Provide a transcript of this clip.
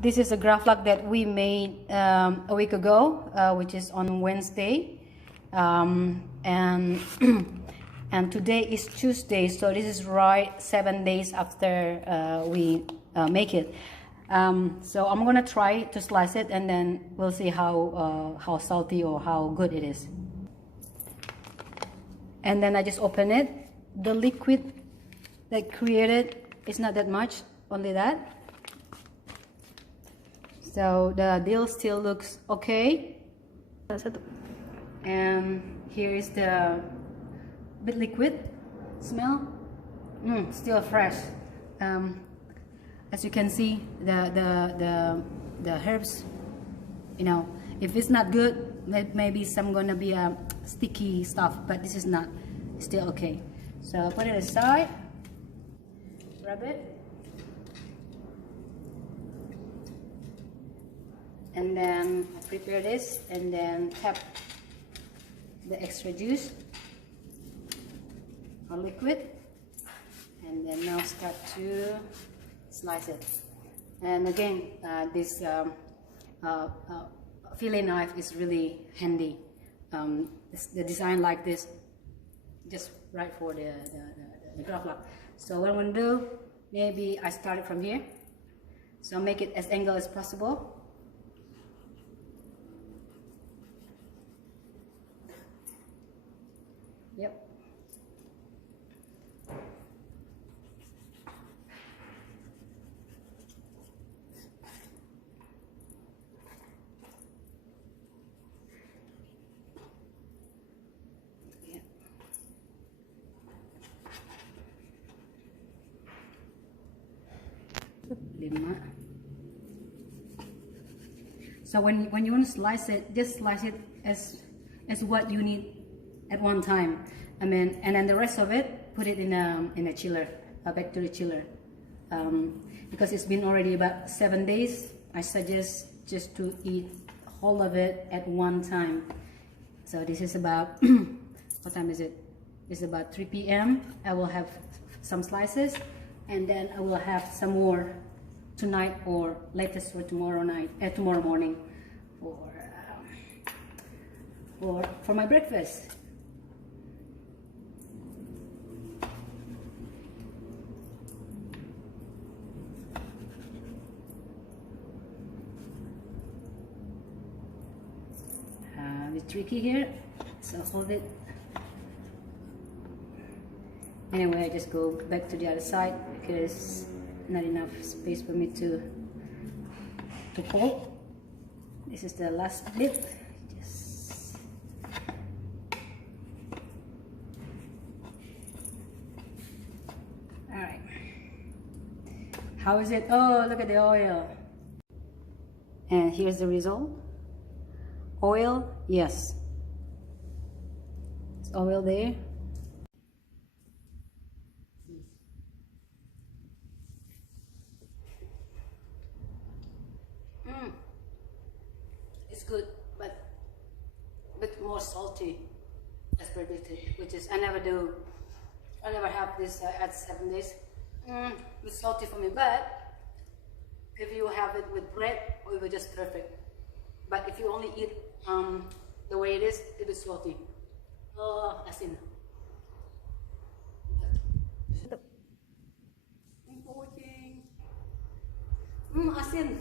This is a GRAVLAX that we made a week ago, which is on Wednesday, and and today is Tuesday, so this is right 7 days after we make it. So I'm gonna try to slice it, and then we'll see how salty or how good it is. And then I just open it. The liquid that created is not that much, only that. So the dill still looks okay. And here is the bit liquid smell. Still fresh. As you can see, the herbs, you know, if it's not good, maybe some gonna be a sticky stuff, but this is not. Still okay. So put it aside. Rub it. And then prepare this, and then tap the extra juice or liquid, and then now start to slice it. And again, this fillet knife is really handy. The design like this, just right for the GRAVLAX. So what I'm going to do, maybe I start it from here. So make it as angled as possible. Yep. Lima. So when you want to slice it, just slice it as what you need at one time. I mean, and then the rest of it, put it in a chiller, back to the chiller. Because it's been already about 7 days, I suggest just to eat whole of it at one time. So this is about what time is it? It's about 3 p.m. I will have some slices, and then I will have some more tonight or latest for tomorrow morning for my breakfast. It's tricky here, so hold it. Anyway, I just go back to the other side because not enough space for me to pull. This is the last bit. Just all right. How is it? Oh, look at the oil. And here's the result. Oil, yes. There's oil there. It's good, but a bit more salty as predicted, which is I never have this at 7 days. It's salty for me, but if you have it with bread, it will just perfect. But if you only eat the way it is salty. Oh, asin. Thanks for watching. Asin.